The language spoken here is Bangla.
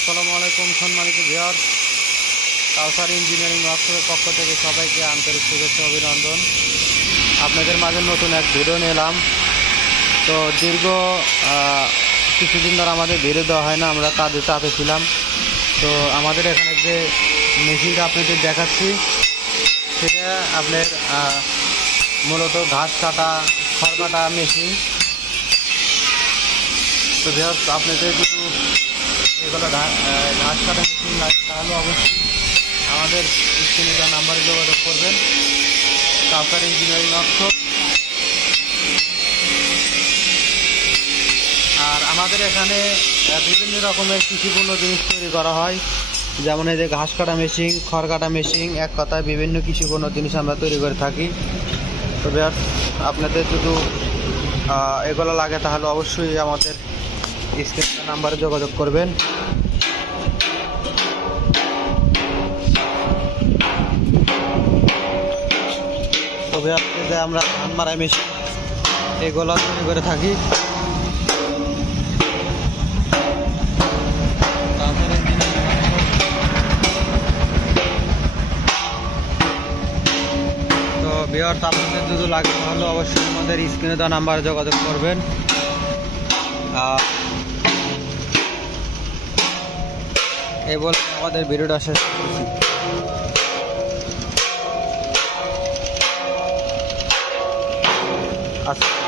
আসসালামু আলাইকুম সম্মানিত ভিউয়ার্স, কাউসার ইঞ্জিনিয়ারিং ওয়ার্কশপের পক্ষ থেকে সবাইকে আন্তরিক শুভেচ্ছা অভিনন্দন। আপনাদের মাঝে নতুন এক ভিডিও নিলাম। তো দীর্ঘ কিছুদিন ধরে আমাদের ভিডিও দেওয়া হয় না, আমরা কাজে চাপে ছিলাম। তো আমাদের এখানে যে মেশিনটা আপনাদের দেখাচ্ছি সেটা আপনার মূলত ঘাস কাটা খড় কাটা মেশিন। তো ভিউয়ার্স, আপনাদের কিছু এগুলো ঘাস কাটা মেশিন লাগে তাহলে অবশ্যই আমাদের স্ক্রিনে দেওয়া নাম্বারে যোগাযোগ করবেন। কাউসার ইঞ্জিনিয়ারিং ওয়ার্কশপ। আর আমাদের এখানে বিভিন্ন রকমের কৃষিপূর্ণ জিনিস তৈরি করা হয়, যেমন এই যে ঘাস কাটা মেশিন, খড় কাটা মেশিন, এক কথায় বিভিন্ন কৃষিপূর্ণ জিনিস আমরা তৈরি করে থাকি। তো ভিউয়ার্স, আপনাদের যদি এগুলো লাগে তাহলে অবশ্যই আমাদের স্ক্রিনে নাম্বারে যোগাযোগ করবেন। তবে আজকে যে আমরা ধান মারাই মেশিন এগুলো তৈরি করে থাকি। তো ভিউয়ার্স, আপনাদের যদি লাগে তাহলে অবশ্যই আমাদের স্ক্রিনে দেওয়া নাম্বারে যোগাযোগ করবেন। এই বলে আমাদের ভিডিওটা শেষ করছি। আচ্ছা।